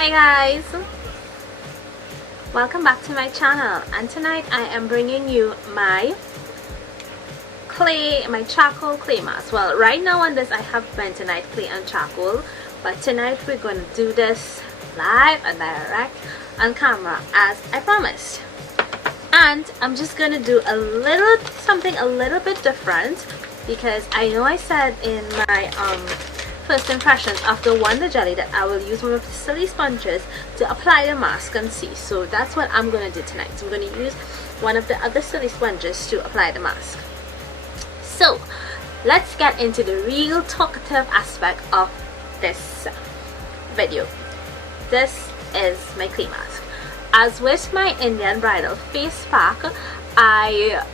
Hi guys, welcome back to my channel, and tonight I am bringing you my charcoal clay mask. Well, right now on this I have bentonite clay and charcoal, but tonight we're going to do this live and direct on camera as I promised. And I'm just going to do something a little bit different, because I know I said in my first impressions of the Wonder Jelly that I will use one of the silly sponges to apply the mask and see. So that's what I'm going to do tonight. So I'm going to use one of the other silly sponges to apply the mask. So let's get into the real talkative aspect of this video. This is my clay mask. As with my Indian bridal face pack, I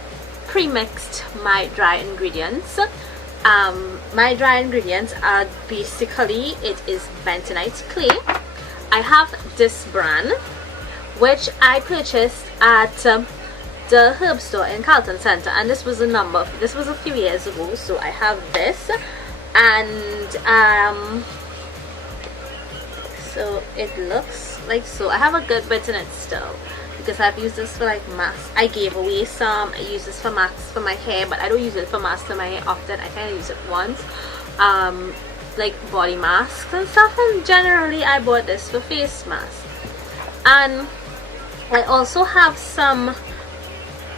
pre-mixed my dry ingredients. My dry ingredients are basically, it is bentonite clay. I have this brand which I purchased at the herb store in Carlton Center, and this was a few years ago. So I have this, and so it looks like so. I have a good bit in it still, because I've used this for like masks. I gave away some. I use this for masks for my hair, but I don't use it for masks for my hair often. I kind of use it once, like body masks and stuff, and generally I bought this for face masks. And I also have some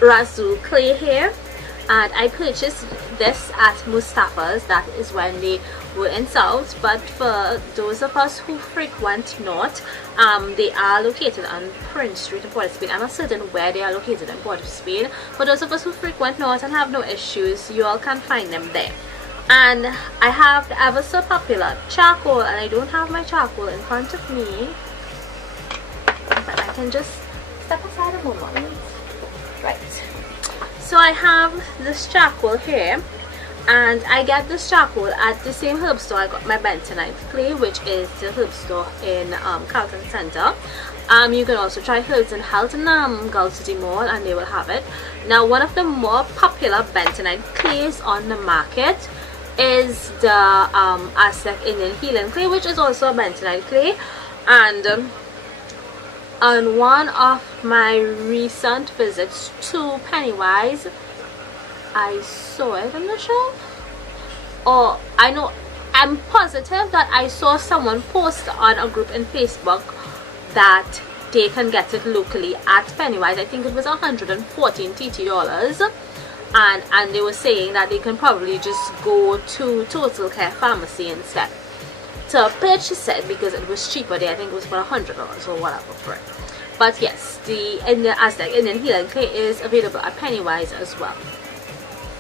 Razul clay here, and I purchased this at Mustafa's. That is when they were in South, but for those of us who frequent North, they are located on Prince Street in Port of Spain. I'm not certain where they are located in Port of Spain. For those of us who frequent North and have no issues, you all can find them there. And I have the ever so popular charcoal, and I don't have my charcoal in front of me, but I can just step aside a moment. Right, so I have this charcoal here, and I get this charcoal at the same herb store I got my bentonite clay, which is the herb store in Carlton Center. You can also try Herbs and Health in Gulf City Mall, and they will have it. Now, one of the more popular bentonite clays on the market is the Aztec Indian Healing Clay, which is also a bentonite clay. And on one of my recent visits to Pennywise, I saw it on the shelf, or I'm positive that I saw someone post on a group in Facebook that they can get it locally at Pennywise. I think it was $114 TT, and they were saying that they can probably just go to Total Care Pharmacy instead to purchase it, because it was cheaper there. I think it was for $100 or whatever for it. But yes, the Aztec Indian Healing Clay is available at Pennywise as well.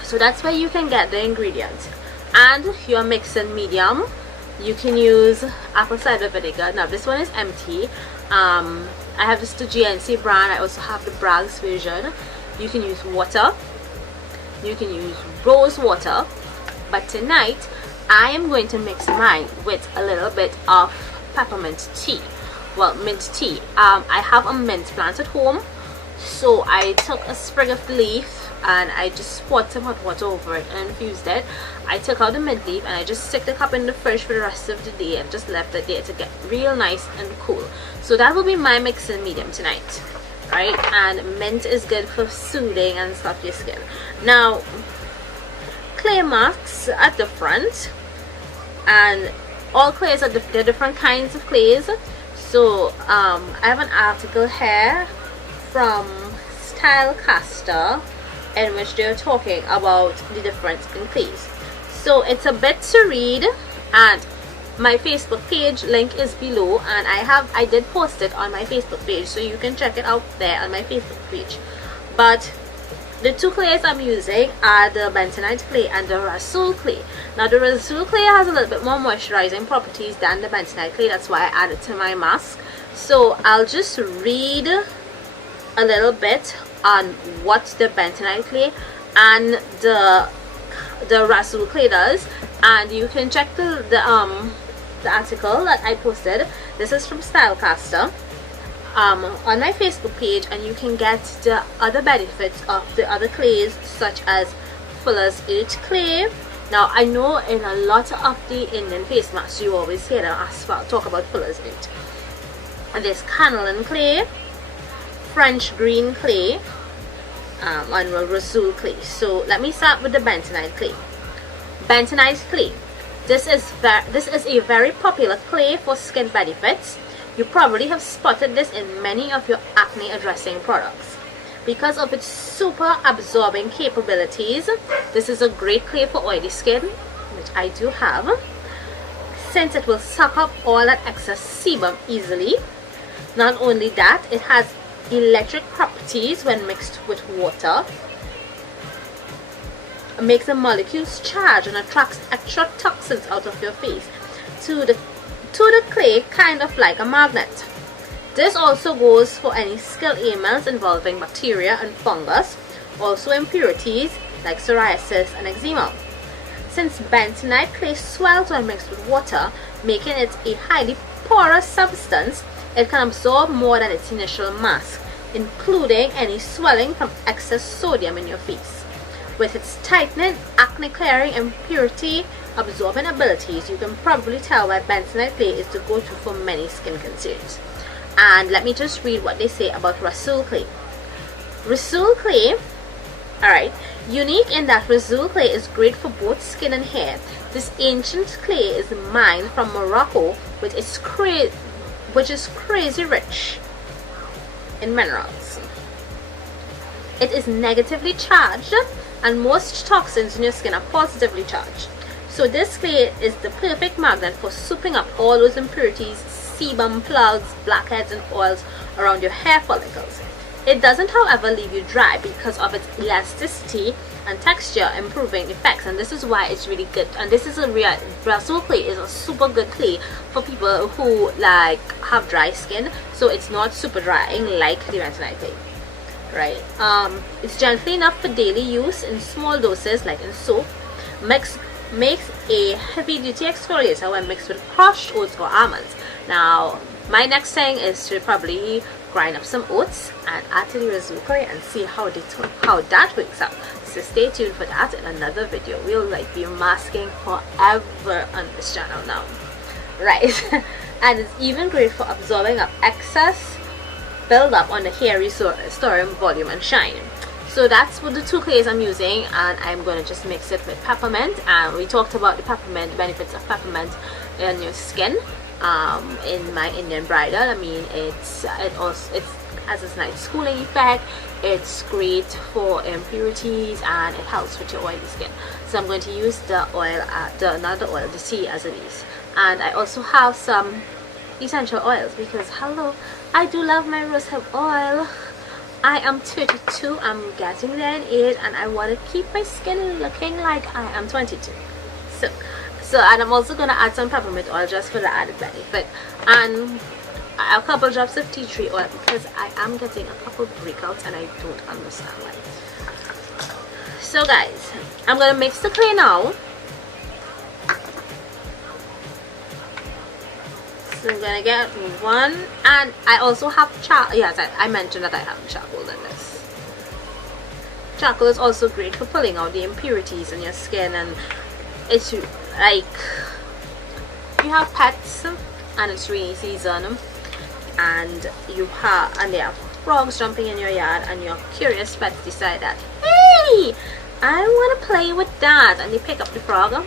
So that's where you can get the ingredients. And your mixing medium, you can use apple cider vinegar. Now this one is empty. I have this the GNC brand. I also have the Bragg's version. You can use water, you can use rose water, but tonight I am going to mix mine with a little bit of peppermint tea. Well, mint tea. I have a mint plant at home, so I took a sprig of the leaf and I just poured some hot water over it and infused it. I took out the mint leaf and I just stuck the cup in the fridge for the rest of the day and just left it there to get real nice and cool. So that will be my mixing medium tonight, right? And mint is good for soothing and stuff your skin. Now, clay masks at the front, and all clays are there are different kinds of clays. So I have an article here from Stylecaster in which they're talking about the difference in clays. So it's a bit to read, and my Facebook page link is below, and I did post it on my Facebook page, so you can check it out there on my Facebook page. But the two clays I'm using are the bentonite clay and the Razul clay. Now the Razul clay has a little bit more moisturizing properties than the bentonite clay. That's why I added to my mask. So I'll just read a little bit on what the bentonite clay and the Razul clay does, and you can check the article that I posted. This is from Stylecaster on my Facebook page, and you can get the other benefits of the other clays, such as Fuller's Earth clay. Now I know in a lot of the Indian face masks you always hear them talk about Fuller's Earth. this Canelin clay, French green clay, and Rasul clay. So let me start with the bentonite clay. Bentonite clay. This is a very popular clay for skin benefits. You probably have spotted this in many of your acne addressing products. Because of its super absorbing capabilities, this is a great clay for oily skin, which I do have, since it will suck up all that excess sebum easily. Not only that, it has electric properties when mixed with water. It makes the molecules charge and attracts extra toxins out of your face to the clay, kind of like a magnet. This also goes for any skin ailments involving bacteria and fungus, also impurities like psoriasis and eczema. Since bentonite clay swells when mixed with water, making it a highly porous substance, it can absorb more than its initial mass, including any swelling from excess sodium in your face. With its tightening, acne clearing, impurity absorbing abilities, you can probably tell why bentonite clay is the go-to for many skin concerns. And let me just read what they say about Rasul clay. Rasul clay, alright, unique in that Rasul clay is great for both skin and hair. This ancient clay is mined from Morocco, which is crazy rich in minerals. It is negatively charged, and most toxins in your skin are positively charged. So this clay is the perfect magnet for souping up all those impurities, sebum, plugs, blackheads, and oils around your hair follicles. It doesn't, however, leave you dry because of its elasticity and texture improving effects, and this is why it's really good. And this is a real Rasul clay is a super good clay for people who like have dry skin, so it's not super drying like the bentonite clay, right? It's gently enough for daily use in small doses like in soap. Makes a heavy duty exfoliator when mixed with crushed oats or almonds. Now my next thing is to probably grind up some oats and add to the Rasul clay and see how that works out. So stay tuned for that in another video. We'll like be masking forever on this channel now, right? And it's even great for absorbing up excess build up on the hair, restoring volume and shine. So that's what the two clays I'm using, and I'm going to just mix it with peppermint. And we talked about the peppermint benefits of peppermint in your skin in my Indian bridal. I mean, it has this nice cooling effect. It's great for impurities, and it helps with your oily skin. So I'm going to use the oil, the tea as it is. And I also have some essential oils because hello, I do love my rosehip oil. I am 32, I'm getting there in age, and I want to keep my skin looking like I am 22. So and I'm also going to add some peppermint oil just for the added benefit, and a couple drops of tea tree oil because I am getting a couple breakouts and I don't understand why. So guys, I'm going to mix the clay now. So I'm gonna get one, and I also have charcoal. Yes, I mentioned that I have charcoal in this. Charcoal is also great for pulling out the impurities in your skin, and it's like you have pets and it's rainy season, and there are frogs jumping in your yard, and your curious pets decide that, hey, I want to play with that, and they pick up the frog.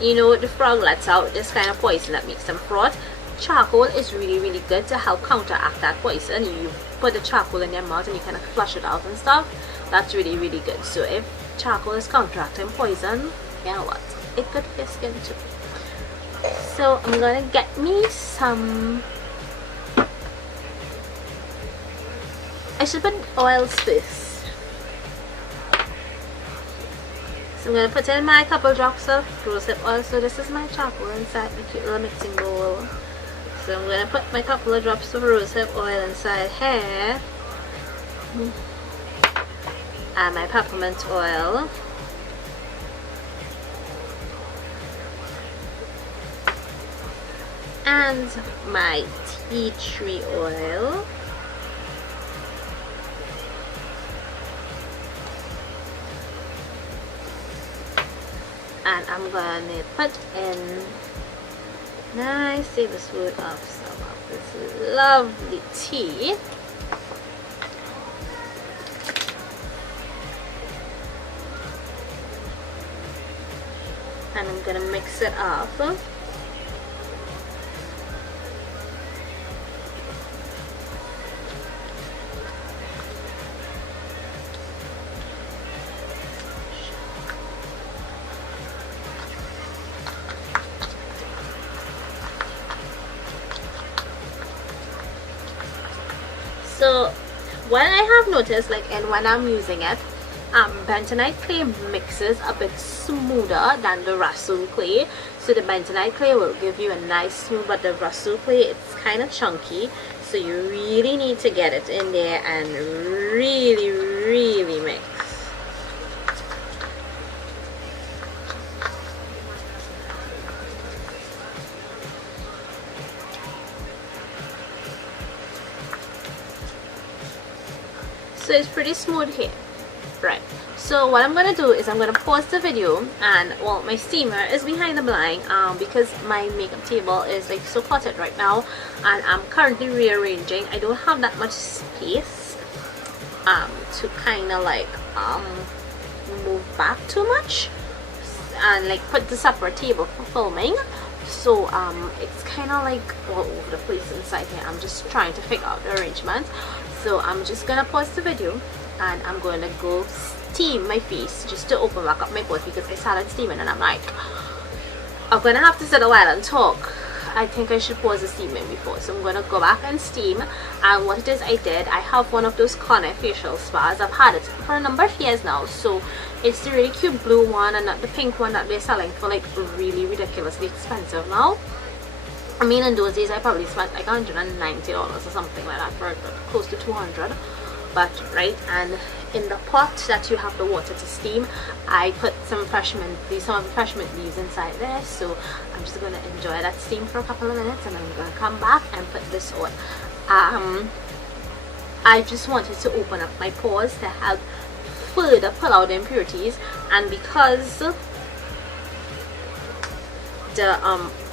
You know, the frog lets out this kind of poison that makes them froth. Charcoal is really good to help counteract that poison. You put the charcoal in your mouth and you kind of flush it out and stuff. That's really good. So if charcoal is counteracting poison, you know what, it good for your skin too. So I'm gonna get me some, I should put oils first. So I'm gonna put in my couple drops of rosehip oil. So this is my charcoal inside my cute little mixing bowl. So I'm going to put my couple of drops of rosehip oil inside here, and my peppermint oil, and my tea tree oil, and I'm going to put in nice tablespoon of some this lovely tea. And I'm gonna mix it up. So what I have noticed, like, and when I'm using it, bentonite clay mixes a bit smoother than the rasool clay. So the bentonite clay will give you a nice smooth, but the rasool clay, it's kind of chunky, so you really need to get it in there and really mix. So it's pretty smooth here, right? So what I'm gonna do is I'm gonna pause the video, and well, my steamer is behind the blind because my makeup table is like so cluttered right now, and I'm currently rearranging. I don't have that much space to kind of like move back too much and like put the separate table for filming. So it's kind of like all over the place inside here. I'm just trying to figure out the arrangement. So I'm just gonna pause the video and I'm gonna go steam my face just to open back up my pores, because I started steaming and I'm like, I'm gonna have to sit a while and talk. I think I should pause the steaming before. So I'm gonna go back and steam. And what it is I did, I have one of those Corner facial spas. I've had it for a number of years now. So it's the really cute blue one and not the pink one that they're selling for like really ridiculously expensive now. I mean, in those days I probably spent like $190 or something like that for it, but close to 200. But right, and in the pot that you have the water to steam, I put some of the fresh mint leaves inside there. So I'm just gonna enjoy that steam for a couple of minutes, and I'm gonna come back and put this on. I just wanted to open up my pores to help further pull out the impurities, and because the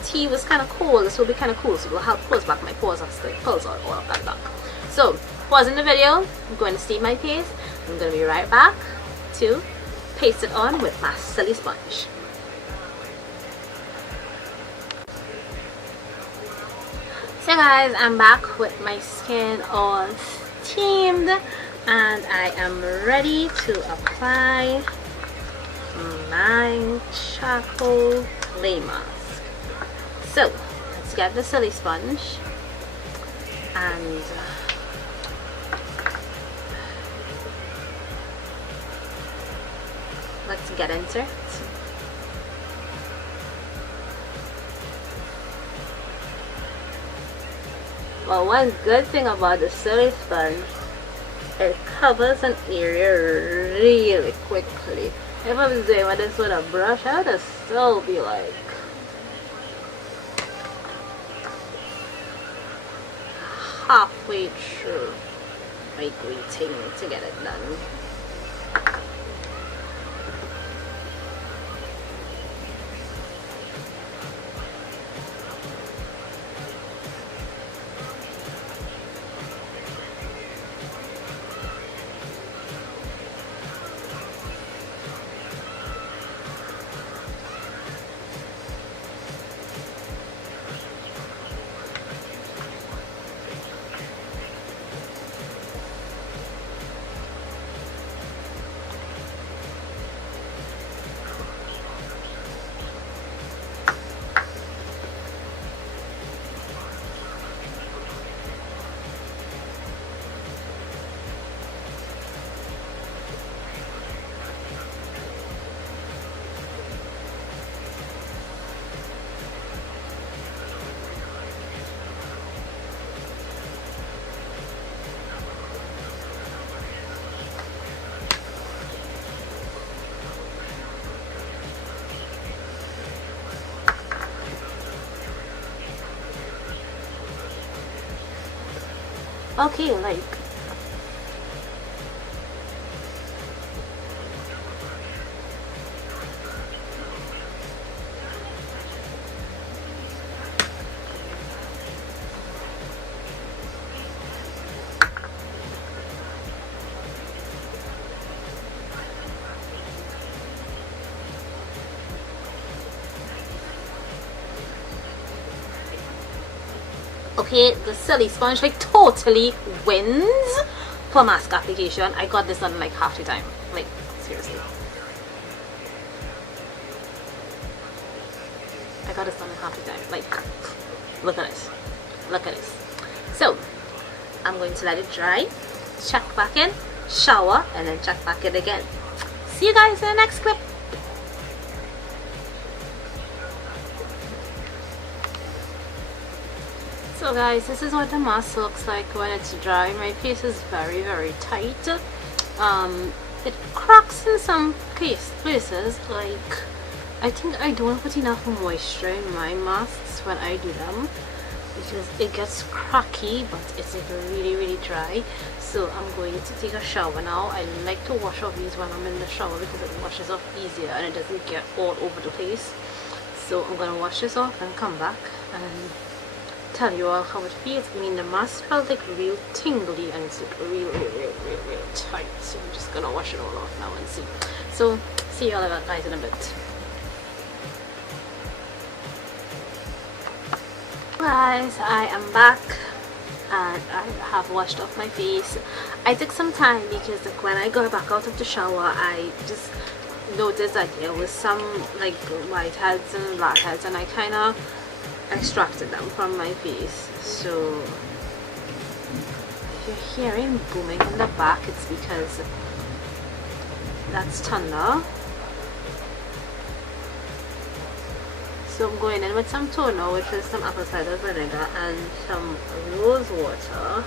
tea was kind of cold, this will be kind of cool, so it will help close back my pores after it pulls out all of that back. So pausing the video, I'm going to steam my face. I'm going to be right back to paste it on with my silly sponge. So guys, I'm back with my skin all steamed, and I am ready to apply my charcoal clay mask. So let's get the silly sponge and let's get into it. Well, one good thing about the silly sponge, it covers an area really quickly. If I was doing this with a brush, I would still be like halfway through my greeting to get it done. Okay, like okay, the silly sponge like totally wins for mask application. I got this done like half the time, like seriously. I got this done in half the time. Like, look at this. Look at this. So, I'm going to let it dry, check back in, shower, and then check back in again. See you guys in the next clip. So guys, this is what the mask looks like when it's dry. My face is very, very tight. It cracks in some places. Like, I think I don't put enough moisture in my masks when I do them, because it gets cracky, but it's really, really dry. So I'm going to take a shower now. I like to wash off these when I'm in the shower because it washes off easier and it doesn't get all over the place. So I'm going to wash this off and come back and tell you all how it feels. I mean, the mask felt like real tingly and it's like real tight. So I'm just going to wash it all off now and see. So see you all guys in a bit. Guys, I am back and I have washed off my face. I took some time because like, when I got back out of the shower, I just noticed that there was some like whiteheads and blackheads, and I kind of extracted them from my face. So if you're hearing booming in the back, it's because that's thunder. So I'm going in with some toner, which is some apple cider vinegar and some rose water.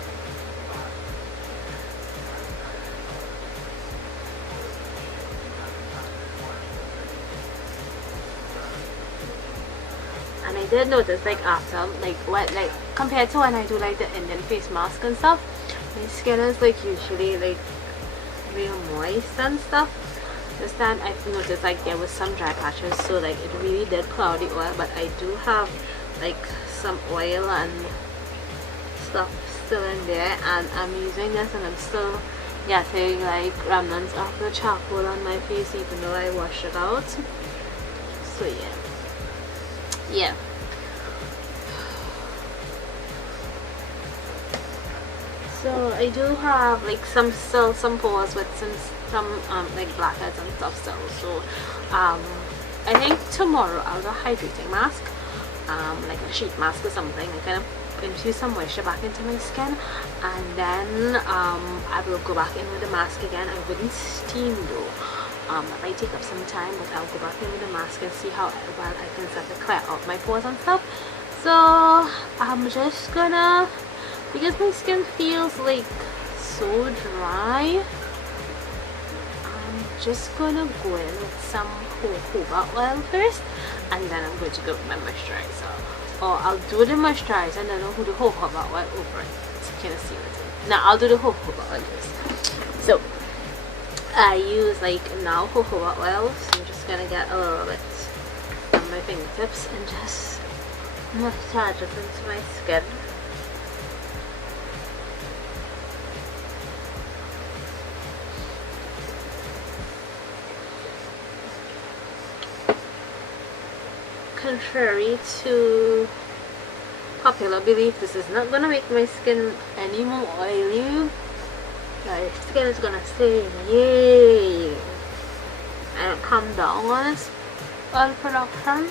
And I did notice, like after, like when, like compared to when I do like the Indian face mask and stuff, my skin is like usually like real moist and stuff. This time I've noticed like there was some dry patches, so like it really did cloud the oil, but I do have like some oil and stuff still in there, and I'm using this and I'm still getting like remnants of the charcoal on my face even though I washed it out. So yeah. So I do have like some pores with some like blackheads and stuff still. So I think tomorrow I'll do a hydrating mask, like a sheet mask or something. I kind of infuse some moisture back into my skin, and then I will go back in with the mask again. I wouldn't steam though. That might take up some time, but I'll go back in with the mask and see how well I can start to clear out my pores and stuff. So I'm just gonna, because my skin feels like so dry, I'm just gonna go in with some jojoba oil first, and then I'm going to go with my moisturizer. Or I'll do the moisturizer and then I'll do the jojoba oil over it. So you can see it. Now I'll do the jojoba oil first. So I use like now jojoba oil, so I'm just gonna get a little bit on my fingertips and just massage it into my skin. Contrary to popular belief, this is not gonna make my skin any more oily. My skin is gonna stay yay and come down on its oil production.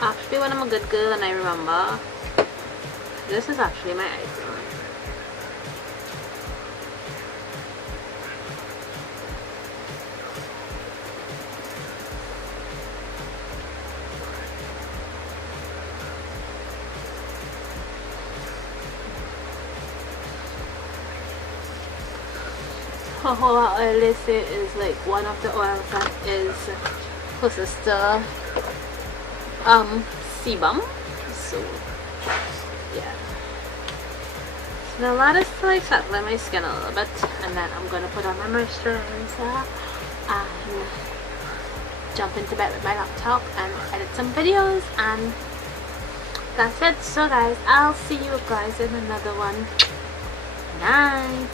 Actually, when I'm a good girl and I remember, this is actually my eyebrow. Jojoba oil, they say, is like one of the oils that is closest to sebum. So yeah, so now that is to like settle my skin a little bit, and then I'm gonna put on my moisturizer and jump into bed with my laptop and edit some videos, and that's it. So guys, I'll see you guys in another one. Night.